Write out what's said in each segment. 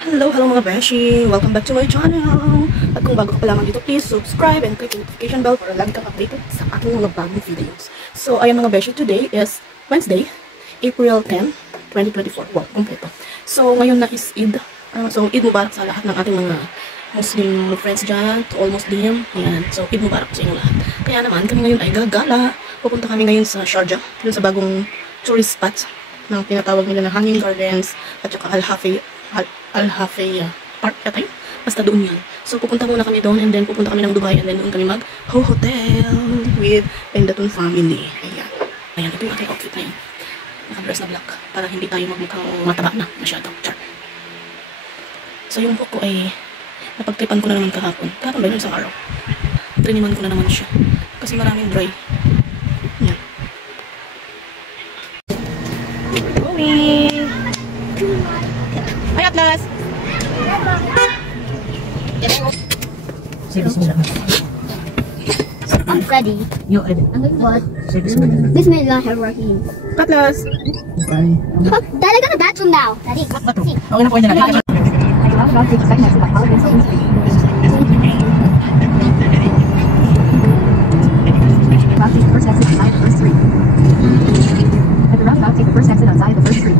Hello mga beshi! Welcome back to my channel! At kung bago ka pa lamang dito, please subscribe and click the notification bell para lagi kang updated sa aking mga bagong videos. So, ayan mga beshi, today is Wednesday, April 10, 2024. Wow, kompleto. So, ngayon na is Eid. So, Eid Mubarak sa lahat ng ating mga Muslim friends dyan, to all Muslim. Ayan. So, Eid Mubarak sa inyo lahat. Kaya naman, kami ngayon ay gagala. Pupunta kami ngayon sa Sharjah, dun sa bagong tourist spot ng tinatawag nila na Hanging Gardens at saka Al-Hafeya Park yata yun. Basta doon yan. So, pupunta muna kami doon and then pupunta kami ng Dubai and then doon kami mag-hotel with Pendatun family. Ayan. Ayan, ito yung aking outfit na yun. Naka-dress na black para hindi tayo magmukhang mataba na masyado. Char. So, yung buhok ko ay napagtripan ko na naman kahapon. Kahapon ba yun isang araw? Triniman ko na naman siya. Kasi maraming dry. Ayan. Going! Ay, Atlas! I'm ready. You're ready. I'm going what? Say Bismillah. Bismillahirrahmanirrahim. Atlas! Bye. Oh, Dad, I got the bathroom now. Daddy, see. Okay na po yun na. Take the first exit outside the first street.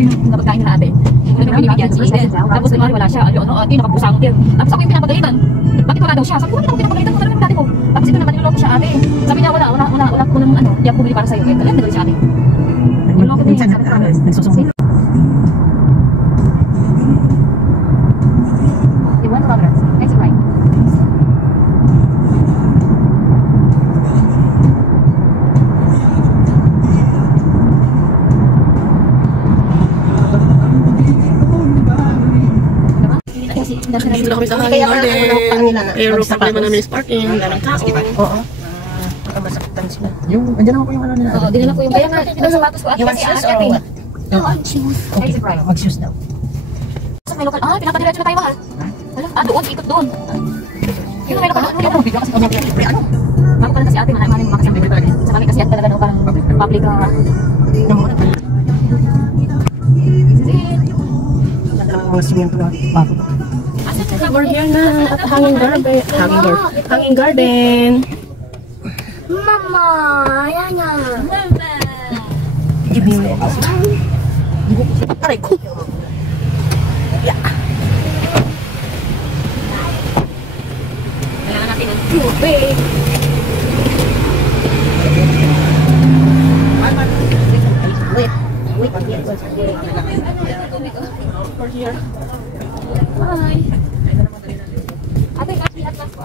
Napagkain na ate. Ano binibigyan si Eden. Tapos kunwari wala siya. Ano, ate, nakapusangot yun. Tapos ako yung pinapagalitan. Bakit wala daw siya? Sabi ko, ano pinapagalitan mo talaga ng dati ko? Tapos ito naman niloloko siya ate. Sabi niya, wala ko ng ano, di ako bumili para sa'yo. Kaya talaga nagalit siya ate. Niloloko din. Nagsusong. In 1 kilometer, exit right. Dito na kami sa Hanging Garden. Pero problema namin is parking. Daming tao. Oo. Masaktan sila. Yung, andyan naman po yung ano nila. Oo, dinala ko yung kaya nga, yung sapatos ko at kasi ate. Exit right. Mag-shoes daw. Sa may lokal, pinapadiretso na tayo mahal. Doon, ikot doon. Yung may lokal, ano yung video kasi kung ano? Bago ka lang kasi ate, maraming mga kasama. Sa kami kasi yan talaga, parang public mga simento na bago. We're here na at Hanging Garden. Hanging Garden. Mama, ayan na. Give me your Aray ko. Yeah. Kailangan natin ng tubig. We're here. Bye. Ate, kasi atlas ko.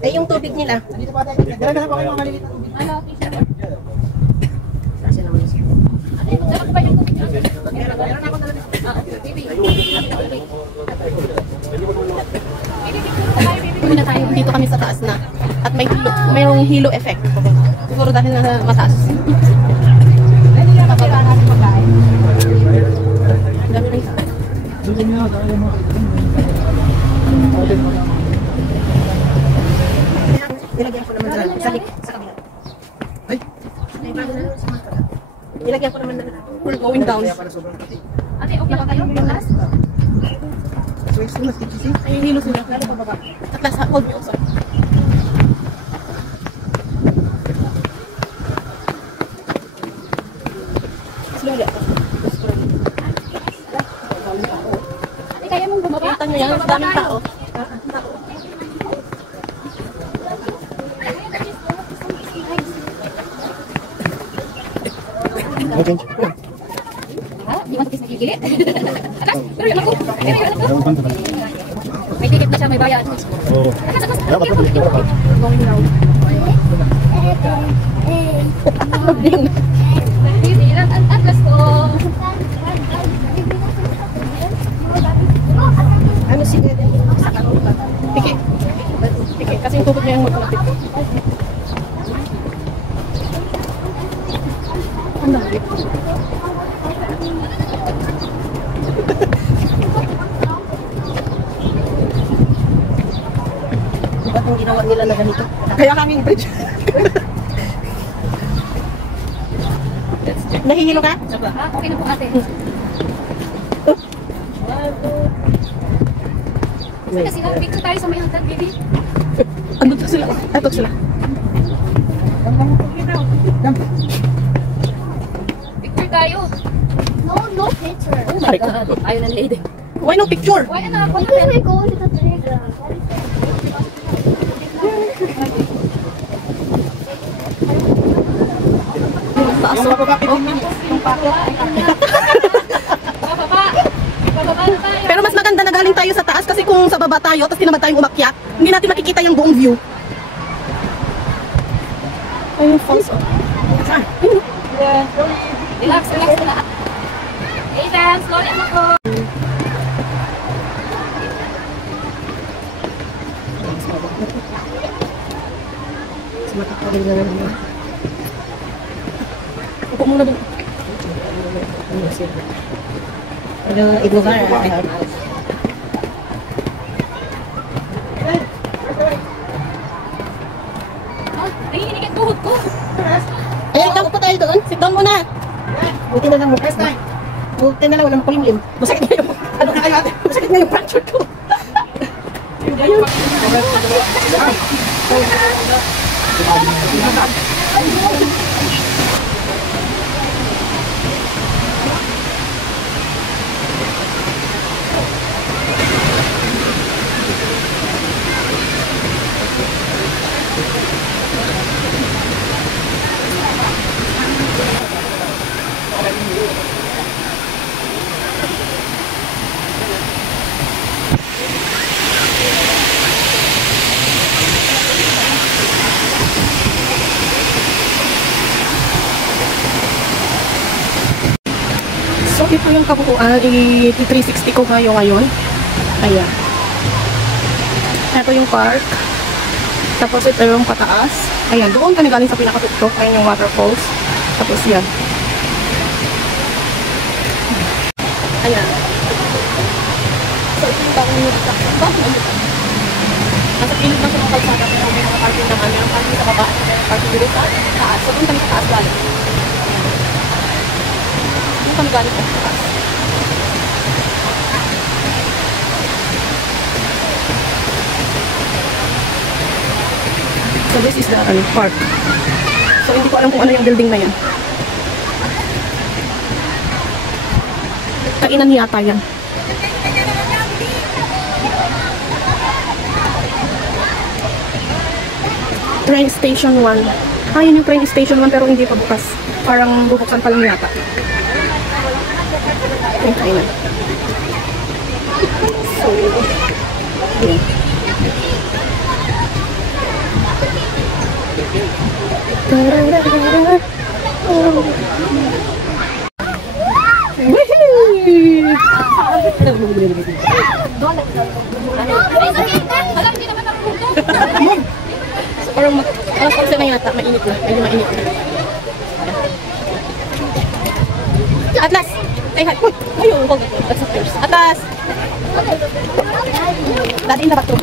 Eh, yung tubig nila. Dito pa tayo. Dala na po kayo mga maliliit na tubig. Ano, t-shirt? Ate, dala ko ba yung tubig niya? Meron ako dala dito. Baby. Muna tayo. Dito kami sa taas na. At mayroong hilo effect. Siguro dahil na mataas. Dami rin. Nilagyan ko naman sa kabila. Ay! Nilagyan ko naman na we're going down. Ate, okay ba kayo? Atlas? Ay, yung hilo sila. Lalo pa baba. Atlas, hold me also. Slowly. Ate, kaya mong bumaba? Kita nyo yan, mas daming tao. Di masakit sa gigit? Atas, pero yung ako. Pero yung ako. May ticket na siya may bayad. Oo. Dapat ko dito ka. Going now. Hindi lang ang atlas ko. Ano si Dede? Sa kanong ba? Piki. Piki. Kasi yung tubig niya yung magpapit. Ang dami. Ba't yung ginawa nila na ganito? Kaya kaming bridge. Nahihilo ka? Ah, okay na po ate. Kasi lang, picture tayo sa may hagdan, baby. Ano to sila? Atok sila. Picture tayo. No picture. Oh my God. Ayaw na ni Aiden. Why no picture? Why na ako Because we go to the playground. Taas. Bababa. Bababa na tayo. Pero mas maganda na galing tayo sa taas kasi kung sa baba tayo tapos tinamad tayong umakyat, hindi natin makikita yung buong view. Ayun, falls. Relax, relax na lahat. Aiden, slowly ang ako. Upo muna dun. Ano, ibugar. Ah, nanginginig ang tuhod ko. Ayun, tawag po tayo doon. Sit down muna. Buti na lang mo. First time. Buti na lang, walang kulimlim. Masakit nga yung, ano na kayo ate? Masakit nga yung fracture ko. Ayun. So, ito yung kabuuan. I-360 ko kayo ngayon. Ayan. Ito yung park. Tapos ito yung pataas. Ayan, doon kami galing sa pinakatuktok. Ayan yung waterfalls. Tapos yan. Ayan. So, ito yung bagong yung nasa pilit na siya ng kalsada pero may mga parking naman. May parking sa baba. May parking dito sa taas. So, doon kami sa taas galing. Doon kami galing sa taas. So, this is the park. So, hindi ko alam kung ano yung building na yan. Kainan yata yan. Train Station 1. Ah, yun yung Train Station 1 pero hindi pa bukas. Parang bubuksan pa lang yata. Yung kainan. So, yun. Alam, hindi naman ako punto. Parang alas 11 na yata, mainit na. Medyo mainit na. Atlas! Say hi. Uy! Ayun! That's upstairs. Atlas! Daddy in the bathroom.